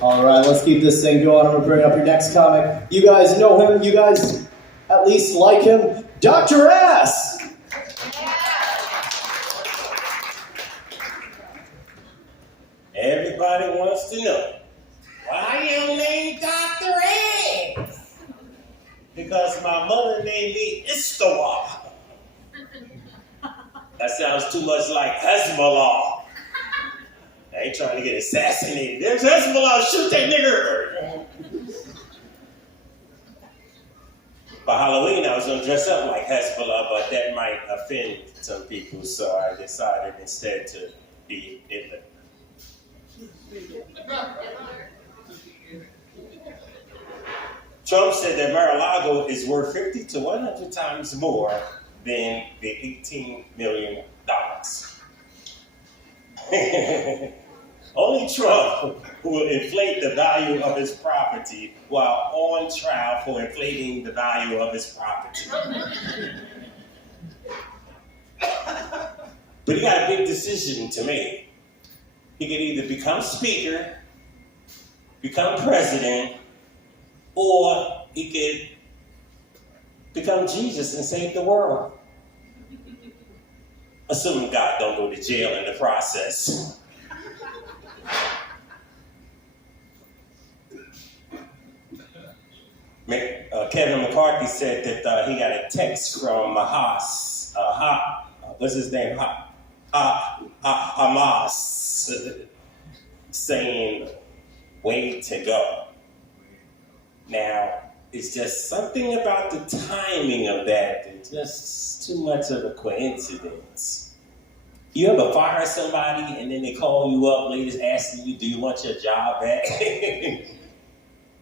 All right, let's keep this thing going. I'm going to bring up your next comic. You guys know him. You guys at least like him. Dr. Ass! Everybody wants to know, why you named Dr. Ass? Because my mother named me Istawar. That sounds too much like Hezbollah. I ain't trying to get assassinated. There's Hezbollah, shoot that nigger! For Halloween, I was going to dress up like Hezbollah, but that might offend some people, so I decided instead to be Hitler. Trump said that Mar-a-Lago is worth 50 to 100 times more than the $18 million. Only Trump will inflate the value of his property while on trial for inflating the value of his property. But he got a big decision to make. He could either become speaker, become president, or he could become Jesus and save the world. Assuming God don't go to jail in the process. Kevin McCarthy said that he got a text from Hamas, what's his name? Hamas, saying, way to go. Now, it's just something about the timing of that that's just too much of a coincidence. You ever fire somebody and then they call you up later asking you, do you want your job back?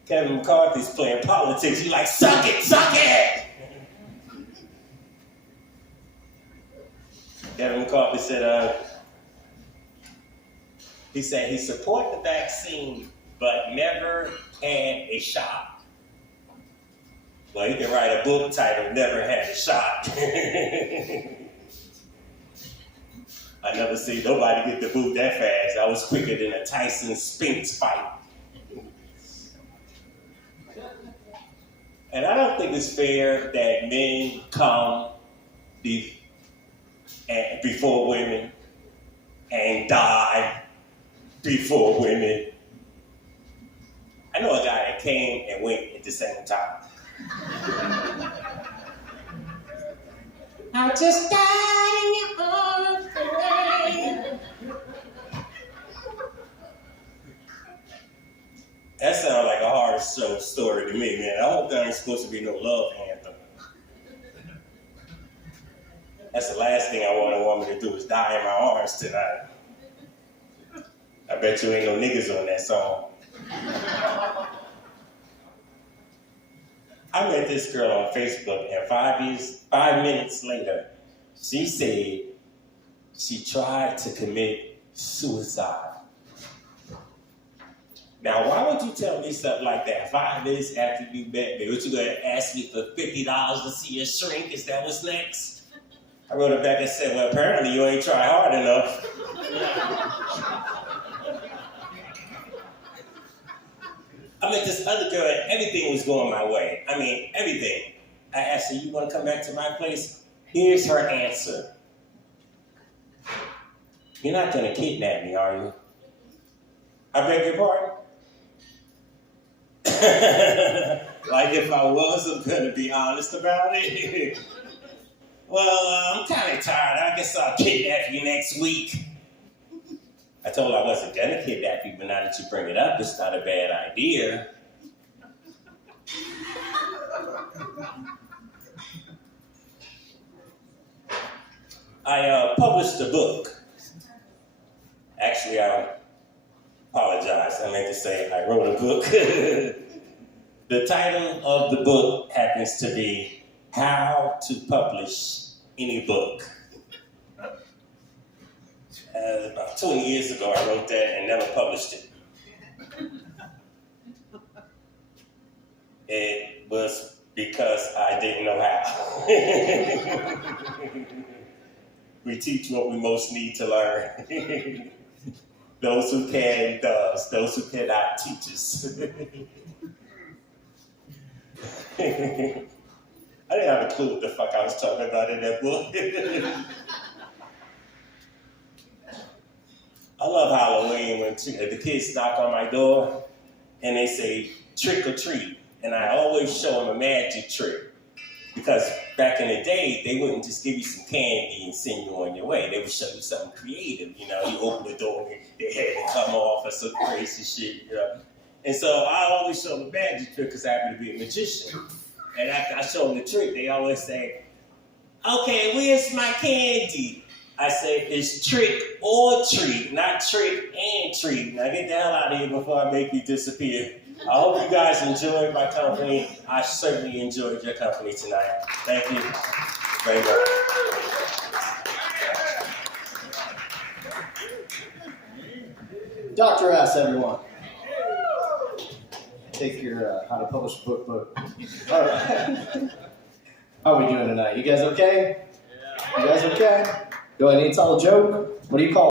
Kevin McCarthy's playing politics. He's like, suck it, suck it! Kevin McCarthy said, he support the vaccine, but never had a shot. Well, he can write a book titled, Never Had a Shot. I never seen nobody get the boot that fast. I was quicker than a Tyson Spinks fight. And I don't think it's fair that men come before women and die before women. I know a guy that came and went at the same time. I just died in your arms today. That sounds like a horror show story to me, man. I hope that ain't supposed to be no love anthem. That's the last thing I want a woman to do is die in my arms tonight. I bet you ain't no niggas on that song. I met this girl on Facebook, and 5 minutes later, she said she tried to commit suicide. Now, why would you tell me something like that 5 minutes after you met me? What, you gonna ask me for $50 to see a shrink? Is that what's next? I wrote her back and said, well, apparently you ain't tried hard enough. I met this other girl and everything was going my way. I mean, everything. I asked her, you want to come back to my place? Here's her answer. You're not going to kidnap me, are you? I beg your pardon? Like if I was, I'm going to be honest about it. Well, I'm kind of tired. I guess I'll kidnap you next week. I told her I wasn't going to kidnap you, but now that you bring it up, it's not a bad idea. I published a book. Actually, I apologize. I meant to say I wrote a book. The title of the book happens to be How to Publish Any Book. About 20 years ago, I wrote that and never published it. It was because I didn't know how. We teach what we most need to learn. Those who can, does. Those who cannot, teaches. I didn't have a clue what the fuck I was talking about in that book. I love Halloween when the kids knock on my door and they say trick or treat. And I always show them a magic trick. Because back in the day, they wouldn't just give you some candy and send you on your way. They would show you something creative. You know, you open the door and their head would come off or some crazy shit, you know. And so I always show them a magic trick because I happen to be a magician. And after I show them the trick, they always say, okay, where's my candy? I say, it's trick or treat, not trick and treat. Now get the hell out of here before I make you disappear. I hope you guys enjoyed my company. I certainly enjoyed your company tonight. Thank you very much. Dr. S, everyone. Take your How to Publish a Book book. All right. How are we doing tonight? You guys okay? You guys okay? Do I need to tell a joke? What do you call it?